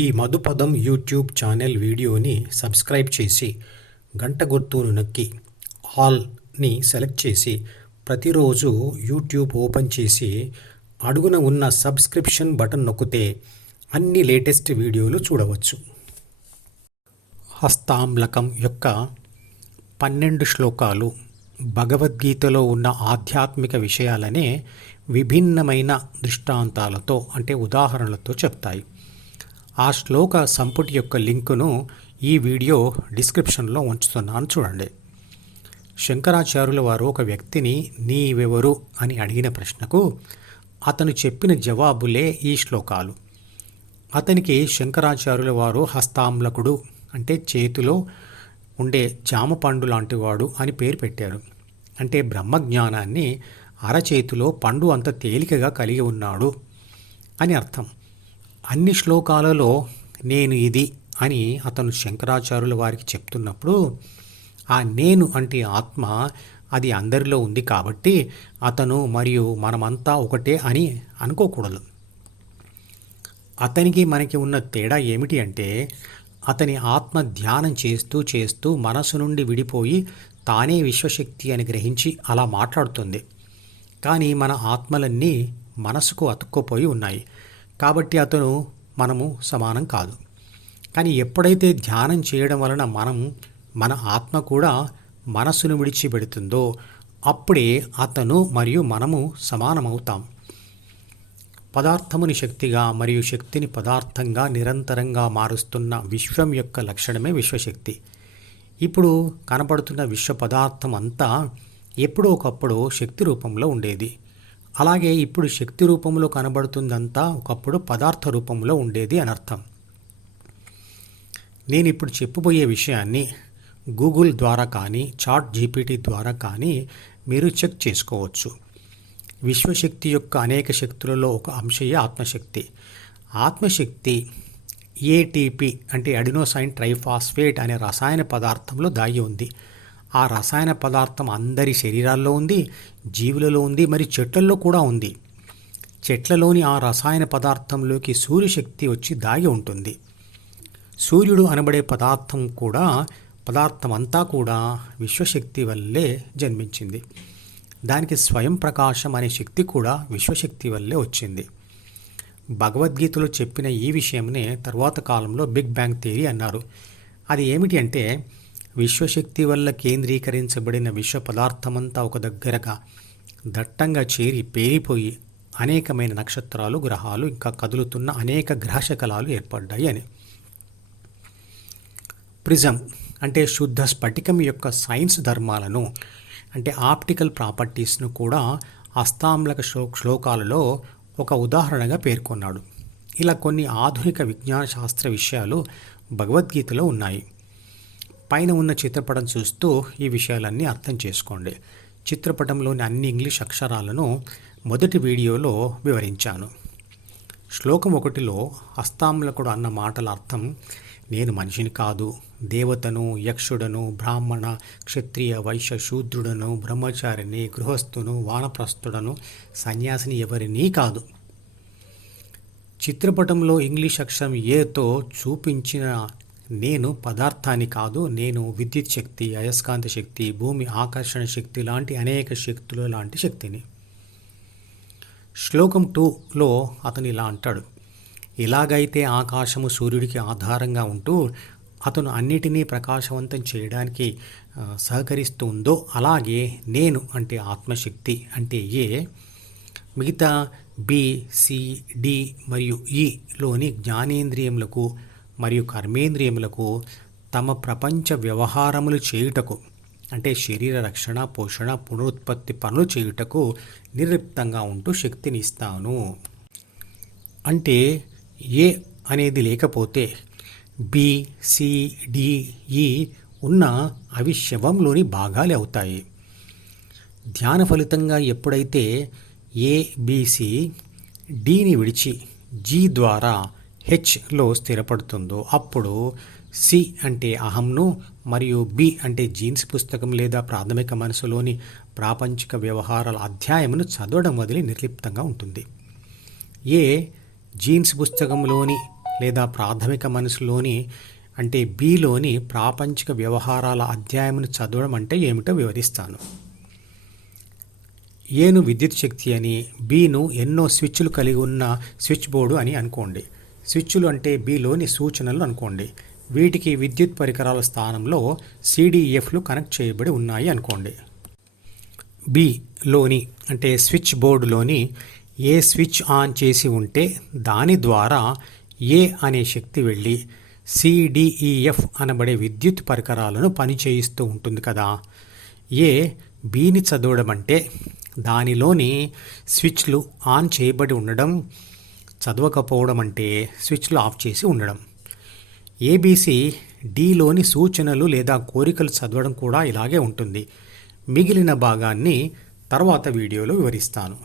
ఈ Madhupadam YouTube channel వీడియోని subscribe చేసి గంట గుర్తును నొక్కి ఆల్ని సెలెక్ట్ చేసి ప్రతిరోజు యూట్యూబ్ ఓపెన్ చేసి అడుగున ఉన్న సబ్స్క్రిప్షన్ బటన్ నొక్కితే అన్ని లేటెస్ట్ వీడియోలు చూడవచ్చు. హస్తామ్లకం యొక్క పన్నెండు శ్లోకాలు భగవద్గీతలో ఉన్న ఆధ్యాత్మిక విషయాలనే విభిన్నమైన దృష్టాంతాలతో అంటే ఉదాహరణలతో చెప్తాయి. ఆ శ్లోక సంపుటి యొక్క లింకును ఈ వీడియో డిస్క్రిప్షన్లో ఉంచుతున్నాను చూడండి. శంకరాచార్యుల వారు ఒక వ్యక్తిని నీవెవరు అని అడిగిన ప్రశ్నకు అతను చెప్పిన జవాబులే ఈ శ్లోకాలు. అతనికి శంకరాచార్యుల వారు హస్తాంలకుడు అంటే చేతిలో ఉండే జామ పండు లాంటివాడు అని పేరు పెట్టారు. అంటే బ్రహ్మజ్ఞానాన్ని అరచేతిలో పండు అంత తేలికగా కలిగి ఉన్నాడు అని అర్థం. అన్ని శ్లోకాలలో నేను ఇది అని అతను శంకరాచార్యుల వారికి చెప్తున్నప్పుడు ఆ నేను అంటే ఆత్మ అది అందరిలో ఉంది కాబట్టి అతను మరియు మనమంతా ఒకటే అని అనుకోకూడదు. అతనికి మనకి ఉన్న తేడా ఏమిటి అంటే అతని ఆత్మ ధ్యానం చేస్తూ చేస్తూ మనసు నుండి విడిపోయి తానే విశ్వశక్తి అని గ్రహించి అలా మాట్లాడుతుంది. కానీ మన ఆత్మలన్నీ మనసుకు అతుక్కుపోయి ఉన్నాయి. కాబట్టి అతను మనము సమానం కాదు. కానీ ఎప్పుడైతే ధ్యానం చేయడం వలన మనం మన ఆత్మ కూడా మనసును విడిచిపెడుతుందో అప్పుడే అతను మరియు మనము సమానమవుతాం. పదార్థముని శక్తిగా మరియు శక్తిని పదార్థంగా నిరంతరంగా మారుస్తున్న విశ్వం యొక్క లక్షణమే విశ్వశక్తి. ఇప్పుడు కనపడుతున్న విశ్వ పదార్థం అంతా ఎప్పుడో ఒకప్పుడు శక్తి రూపంలో ఉండేది. అలాగే ఇప్పుడు శక్తి రూపంలో కనబడుతుందంతా ఒకప్పుడు పదార్థ రూపంలో ఉండేది అనర్థం నేను ఇప్పుడు చెప్పబోయే విషయాన్ని గూగుల్ ద్వారా కానీ చాట్ జీపీటీ ద్వారా కానీ మీరు చెక్ చేసుకోవచ్చు. విశ్వశక్తి యొక్క అనేక శక్తులలో ఒక అంశయే ఆత్మశక్తి. ఆత్మశక్తి ఏటీపీ అంటే అడినోసైన్ ట్రైఫాస్ఫేట్ అనే రసాయన పదార్థంలో దాగి ఉంది. ఆ రసాయన పదార్థం అందరి శరీరాల్లో ఉంది జీవులలో ఉంది మరి చెట్లలో కూడా ఉంది. చెట్లలోని ఆ రసాయన పదార్థంలోకి సూర్యశక్తి వచ్చి దాగి ఉంటుంది. సూర్యుడు అనబడే పదార్థం కూడా పదార్థం అంతా కూడా విశ్వశక్తి వల్లే జన్మించింది. దానికి స్వయం ప్రకాశం అనే శక్తి కూడా విశ్వశక్తి వల్లే వచ్చింది. భగవద్గీతలో చెప్పిన ఈ విషయంనే తర్వాత కాలంలో బిగ్ బ్యాంగ్ థియరీ అన్నారు. అది ఏమిటి అంటే విశ్వశక్తి వల్ల కేంద్రీకరించబడిన విశ్వ పదార్థమంతా ఒక దగ్గరగా దట్టంగా చేరి పేరిపోయి అనేకమైన నక్షత్రాలు గ్రహాలు ఇంకా కదులుతున్న అనేక గ్రహశకలాలు ఏర్పడ్డాయి అని. ప్రిజం అంటే శుద్ధ స్ఫటికం యొక్క సైన్స్ ధర్మాలను అంటే ఆప్టికల్ ప్రాపర్టీస్ను కూడా అస్తాంలక శ్లో శ్లోకాలలో ఒక ఉదాహరణగా పేర్కొన్నాడు. ఇలా కొన్ని ఆధునిక విజ్ఞాన శాస్త్ర విషయాలు భగవద్గీతలో ఉన్నాయి. పైన ఉన్న చిత్రపటం చూస్తూ ఈ విషయాలన్నీ అర్థం చేసుకోండి. చిత్రపటంలోని అన్ని ఇంగ్లీష్ అక్షరాలను మొదటి వీడియోలో వివరించాను. శ్లోకం ఒకటిలో హస్తాములకుడు అన్న మాటల అర్థం నేను మనిషిని కాదు. దేవతను యక్షుడను బ్రాహ్మణ క్షత్రియ వైశ్య శూద్రుడను బ్రహ్మచారిని గృహస్థును వానప్రస్థుడను సన్యాసిని ఎవరినీ కాదు. చిత్రపటంలో ఇంగ్లీష్ అక్షరం ఏతో చూపించిన నేను పదార్థాన్ని కాదు నేను విద్యుత్ శక్తి అయస్కాంత శక్తి భూమి ఆకర్షణ శక్తి లాంటి అనేక శక్తులు లాంటి శక్తిని. శ్లోకం టూలో అతను ఇలా అంటాడు. ఇలాగైతే ఆకాశము సూర్యుడికి ఆధారంగా ఉంటూ అతను అన్నిటినీ ప్రకాశవంతం చేయడానికి సహకరిస్తుందో అలాగే నేను అంటే ఆత్మశక్తి అంటే ఏ మిగతా బి సి డి మరియు ఈలోని జ్ఞానేంద్రియములకు మరియు కర్మేంద్రియములకు తమ ప్రపంచ వ్యవహారములు చేయుటకు అంటే శరీర రక్షణ పోషణ పునరుత్పత్తి పనులు చేయుటకు నిర్లిప్తంగా ఉంటూ శక్తిని ఇస్తాను అంటే ఏ అనేది లేకపోతే బి ఉన్న అవి శవంలోని భాగాలే అవుతాయి. ధ్యాన ఫలితంగా ఎప్పుడైతే ఏబిసి డిని విడిచి జీ ద్వారా హెచ్లో స్థిరపడుతుందో అప్పుడు సి అంటే అహంను మరియు బి అంటే జీన్స్ పుస్తకం లేదా ప్రాథమిక మనసులోని ప్రాపంచిక వ్యవహారాల అధ్యాయమును చదవడం వదిలి నిర్లిప్తంగా ఉంటుంది. ఏ జీన్స్ పుస్తకంలోని లేదా ప్రాథమిక మనసులోని అంటే బిలోని ప్రాపంచిక వ్యవహారాల అధ్యాయమును చదవడం అంటే ఏమిటో వివరిస్తాను. ఏను విద్యుత్ శక్తి అని బీను ఎన్నో స్విచ్లు కలిగి ఉన్న స్విచ్ బోర్డు అని అనుకోండి. స్విచ్లు అంటే బిలోని సూచనలు అనుకోండి. వీటికి విద్యుత్ పరికరాల స్థానంలో సిడిఎఫ్లు కనెక్ట్ చేయబడి ఉన్నాయి అనుకోండి. బిలోని అంటే స్విచ్ బోర్డులోని ఏ స్విచ్ ఆన్ చేసి ఉంటే దాని ద్వారా ఏ అనే శక్తి వెళ్ళి సిడిఈఎఫ్ అనబడే విద్యుత్ పరికరాలను పనిచేయిస్తూ ఉంటుంది కదా. ఏ బీని చదవడం అంటే దానిలోని స్విచ్లు ఆన్ చేయబడి ఉండడం చదవకపోవడం అంటే స్విచ్లు ఆఫ్ చేసి ఉండడం. ఏబీసీ డీలోని సూచనలు లేదా కోరికలు చదవడం కూడా ఇలాగే ఉంటుంది. మిగిలిన భాగాన్ని తర్వాత వీడియోలో వివరిస్తాను.